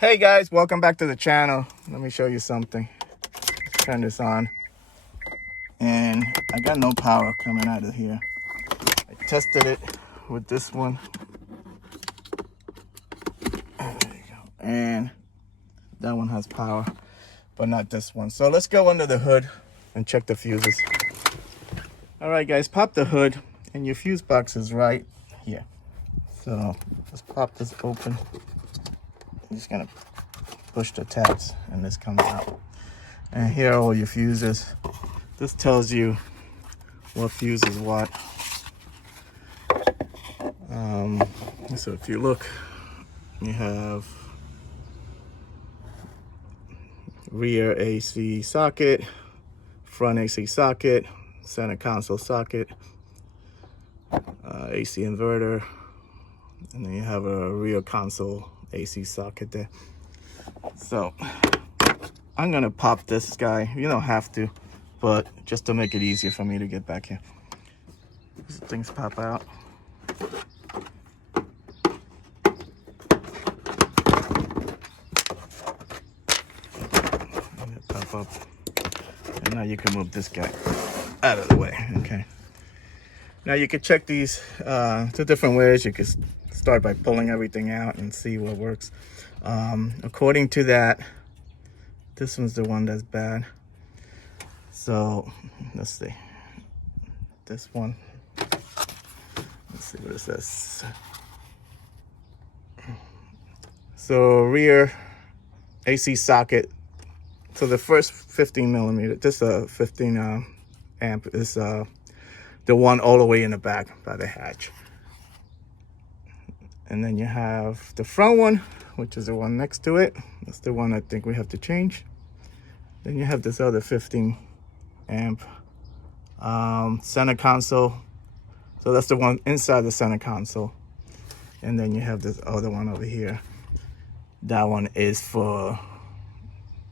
Hey guys, welcome back to the channel. Let me show you something. Let's turn this on. And I got no power coming out of here. I tested it with this one. There you go. And that one has power, but not this one. So let's go under the hood and check the fuses. All right guys, pop the hood and your fuse box is right here. So let's pop this open. I'm just gonna push the tabs and this comes out. And here are all your fuses. This tells you what fuse is what. So if you look, you have rear AC socket, front AC socket, center console socket, AC inverter, and then you have a rear console AC socket there. So I'm gonna pop this guy. You don't have to, but just to make it easier for me to get back here. These things pop out. And they pop up. And now you can move this guy out of the way, okay? Now you can check these two different ways. You can start by pulling everything out and see what works. According to that, this one's the one that's bad. So let's see. This one. Let's see what it says. So rear AC socket. So the first 15 millimeter, this 15 amp is the one all the way in the back by the hatch. And then you have the front one, which is the one next to it. That's the one I think we have to change. Then you have this other 15 amp center console. So that's the one inside the center console. And then you have this other one over here. That one is for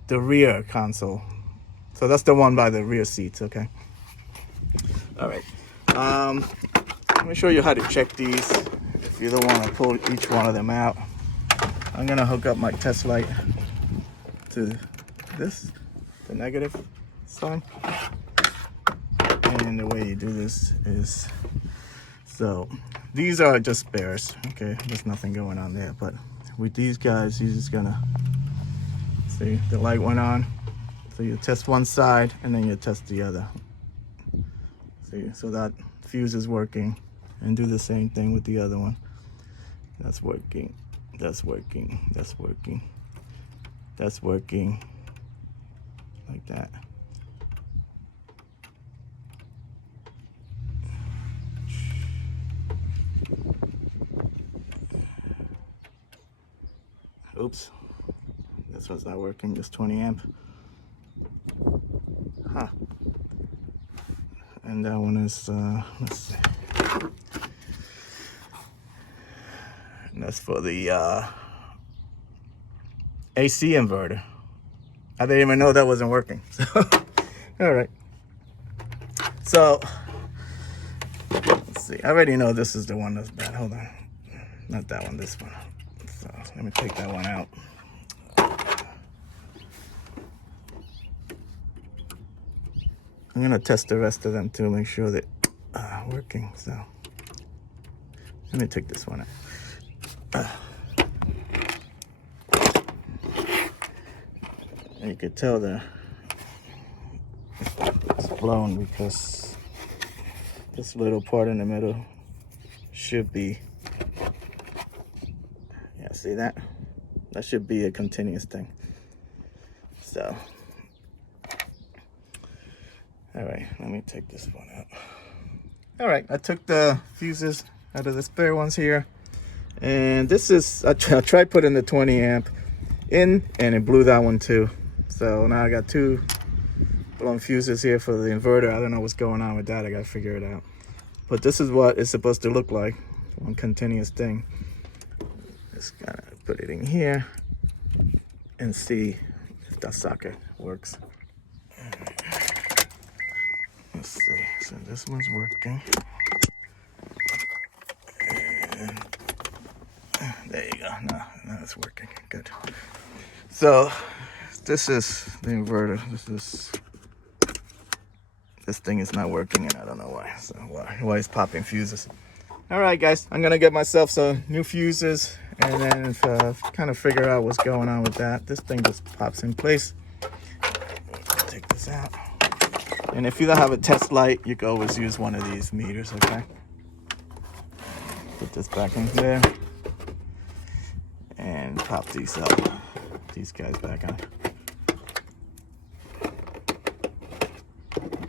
the rear console. So that's the one by the rear seats, okay? All right. Let me show you how to check these. If you don't want to pull each one of them out, I'm gonna hook up my test light to this, the negative sign. And the way you do this is, so these are just spares, okay? There's nothing going on there, but with these guys, you're just gonna see the light went on. So you test one side and then you test the other. See, so that fuse is working, and do the same thing with the other one. That's working, that's working, that's working, that's working, like that. Oops, this one's not working, just 20 amp. Huh. And that one is, let's see. And that's for the AC inverter. I didn't even know that wasn't working. So, all right. So, let's see. I already know this is the one that's bad. Hold on. Not that one, this one. So, let me take that one out. I'm gonna test the rest of them to make sure that working. So let me take this one out. And you could tell it's blown because this little part in the middle should be, yeah, see that? That should be a continuous thing. So, all right, let me take this one out. All right, I took the fuses out of the spare ones here. And this is, I tried putting the 20 amp in and it blew that one too. So now I got two blown fuses here for the inverter. I don't know what's going on with that. I gotta figure it out. But this is what it's supposed to look like, one continuous thing. Just gotta put it in here and see if that socket works. Let's see, so this one's working. And there you go, no, it's working. Good. So this is the inverter. This thing is not working, and I don't know why. So why it's popping fuses. All right, guys, I'm gonna get myself some new fuses and then kind of figure out what's going on with that. This thing just pops in place. Take this out. And if you don't have a test light, you can always use one of these meters, okay? Put this back in there and pop these guys back on.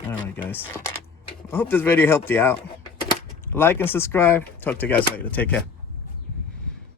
All right, guys. I hope this video helped you out. Like and subscribe. Talk to you guys later. Take care.